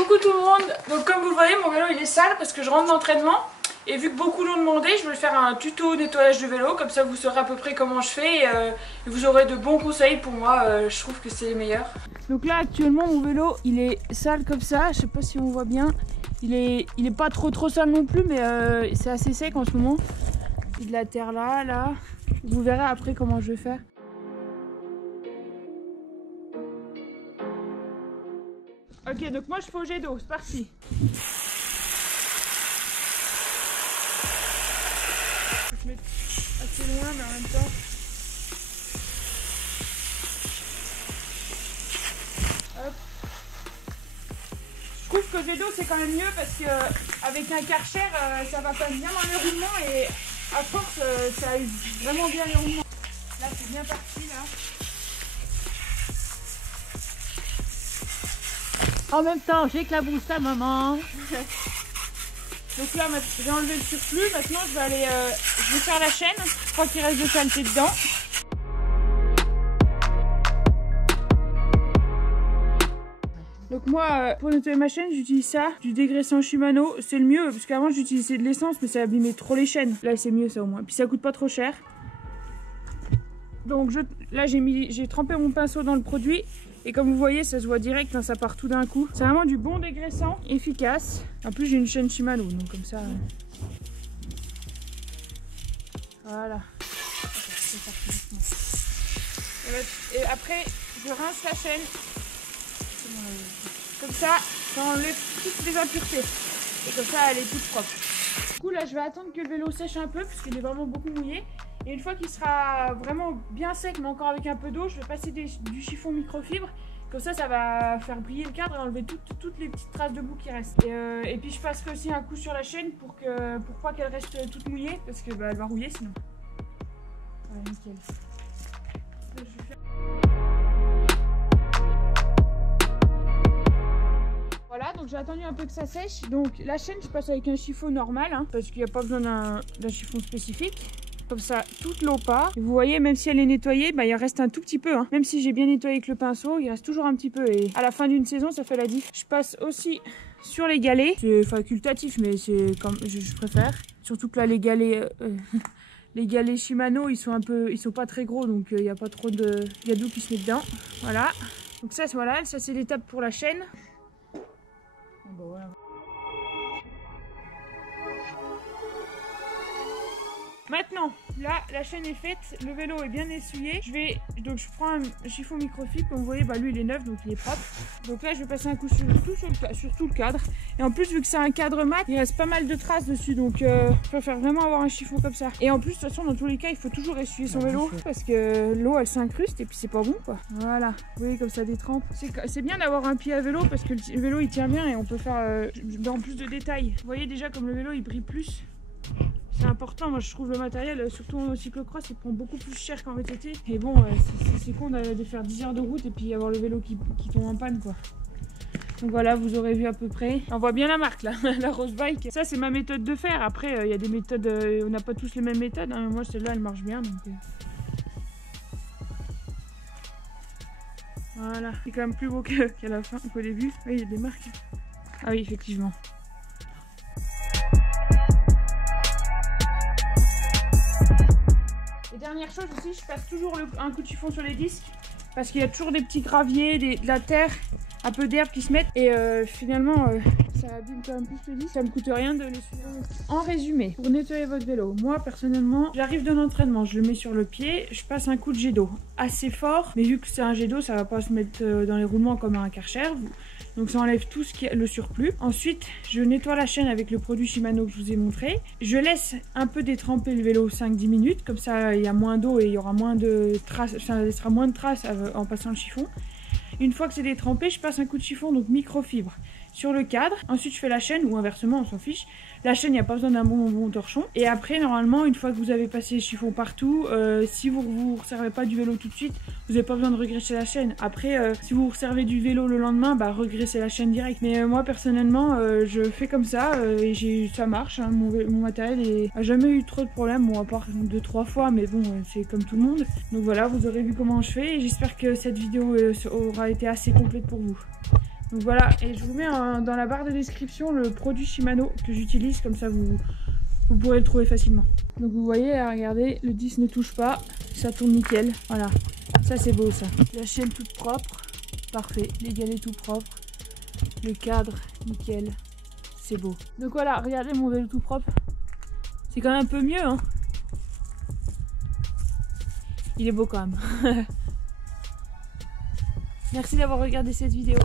Coucou tout le monde. Donc comme vous le voyez, mon vélo il est sale parce que je rentre d'entraînement. Et vu que beaucoup l'ont demandé, je vais faire un tuto nettoyage de vélo. Comme ça vous saurez à peu près comment je fais et vous aurez de bons conseils pour moi. Je trouve que c'est les meilleurs. Donc là actuellement mon vélo il est sale comme ça. Je sais pas si on voit bien. Il est pas trop sale non plus, mais c'est assez sec en ce moment. Il y a de la terre là. Vous verrez après comment je vais faire. Ok, donc moi je fais au jet d'eau, c'est parti. Je vais se mettre assez loin, mais en même temps. Hop. Je trouve que jet d'eau c'est quand même mieux parce que avec un Karcher, ça va pas bien dans les roulements et à force ça aide vraiment bien les roulements. Là c'est bien parti là. En même temps, j'éclabousse à maman. Donc là, j'ai enlevé le surplus. Maintenant, je vais faire la chaîne. Je crois qu'il reste de saleté dedans. Donc moi, pour nettoyer ma chaîne, j'utilise ça, du dégraissant Shimano. C'est le mieux, parce qu'avant, j'utilisais de l'essence, mais ça abîmait trop les chaînes. Là, c'est mieux ça au moins. Puis ça coûte pas trop cher. Donc là, j'ai trempé mon pinceau dans le produit. Et comme vous voyez, ça se voit direct, hein, ça part tout d'un coup. C'est vraiment du bon dégraissant, efficace. En plus, j'ai une chaîne Shimano, donc comme ça... Voilà. Et après, je rince la chaîne. Comme ça enlève toutes les impuretés. Et comme ça, elle est toute propre. Du coup, là, je vais attendre que le vélo sèche un peu, parce qu'il est vraiment beaucoup mouillé. Et une fois qu'il sera vraiment bien sec, mais encore avec un peu d'eau, je vais passer du chiffon microfibre. Comme ça, ça va faire briller le cadre et enlever toutes les petites traces de boue qui restent. Et puis, je passerai aussi un coup sur la chaîne pour pas qu'elle reste toute mouillée, parce que elle va rouiller sinon. Ouais, nickel. Voilà, donc j'ai attendu un peu que ça sèche. Donc la chaîne, je passe avec un chiffon normal, hein, parce qu'il n'y a pas besoin d'un chiffon spécifique. Comme ça, toute l'eau part. Et vous voyez, même si elle est nettoyée, il reste un tout petit peu. Hein. Même si j'ai bien nettoyé avec le pinceau, il reste toujours un petit peu. Et à la fin d'une saison, ça fait la diff. Je passe aussi sur les galets. C'est facultatif, mais c'est comme je préfère. Surtout que là, les galets Shimano, ils sont pas très gros, donc il n'y a pas trop de d'eau qui se met dedans. Voilà. Donc ça c'est l'étape pour la chaîne. Bon, voilà. Maintenant, là, la chaîne est faite, le vélo est bien essuyé. Donc je prends un chiffon microfibre, comme vous voyez, lui il est neuf, donc il est propre. Donc là, je vais passer un coup sur tout le cadre. Et en plus, vu que c'est un cadre mat, il reste pas mal de traces dessus, donc je préfère vraiment avoir un chiffon comme ça. Et en plus, de toute façon, dans tous les cas, il faut toujours essuyer son vélo, parce que l'eau, elle s'incruste et puis c'est pas bon, quoi. Voilà, vous voyez, comme ça détrempe. C'est bien d'avoir un pied à vélo, parce que le vélo, il tient bien et on peut faire dans plus de détails. Vous voyez déjà comme le vélo, il brille plus. C'est important, moi je trouve le matériel, surtout en cyclocross, il prend beaucoup plus cher qu'en VTT. Et bon, c'est con de faire 10 heures de route et puis avoir le vélo qui tombe en panne, quoi. Donc voilà, vous aurez vu à peu près. On voit bien la marque là, la Rose Bike. Ça c'est ma méthode de faire. Après, il y a des méthodes, on n'a pas tous les mêmes méthodes. Hein. Moi celle-là elle marche bien. Donc, voilà, c'est quand même plus beau qu'à la fin, qu'au début. Oui, il y a des marques. Ah oui, effectivement. Dernière chose aussi, je passe toujours un coup de chiffon sur les disques parce qu'il y a toujours des petits graviers, de la terre, un peu d'herbe qui se mettent et finalement ça abîme quand même plus le disque, ça me coûte rien de l'essuyer. En résumé, pour nettoyer votre vélo, moi personnellement, j'arrive de l'entraînement, je le mets sur le pied, je passe un coup de jet d'eau assez fort, mais vu que c'est un jet d'eau, ça va pas se mettre dans les roulements comme un Karcher. Donc ça enlève tout ce qui est le surplus. Ensuite, je nettoie la chaîne avec le produit Shimano que je vous ai montré. Je laisse un peu détremper le vélo 5-10 minutes. Comme ça, il y a moins d'eau et il y aura moins de traces. Ça laissera moins de traces en passant le chiffon. Une fois que c'est détrempé, je passe un coup de chiffon, donc microfibre, sur le cadre. Ensuite, je fais la chaîne, ou inversement, on s'en fiche. La chaîne, il n'y a pas besoin d'un bon torchon. Et après, normalement, une fois que vous avez passé le chiffon partout, si vous ne vous resservez pas du vélo tout de suite, vous n'avez pas besoin de regraisser la chaîne. Après, si vous vous resservez du vélo le lendemain, regraissez la chaîne direct. Mais moi, personnellement, je fais comme ça et ça marche. Hein. Mon matériel n'a jamais eu trop de problèmes, bon, à part 2-3 fois, mais bon, c'est comme tout le monde. Donc voilà, vous aurez vu comment je fais et j'espère que cette vidéo aura été assez complète pour vous. Donc voilà, et je vous mets dans la barre de description le produit Shimano que j'utilise, comme ça vous pourrez le trouver facilement. Donc vous voyez, là, regardez, le disque ne touche pas, ça tourne nickel, voilà. Ça c'est beau ça. La chaîne toute propre, parfait, les galets tout propres, le cadre nickel, c'est beau. Donc voilà, regardez mon vélo tout propre, c'est quand même un peu mieux hein. Il est beau quand même. Merci d'avoir regardé cette vidéo.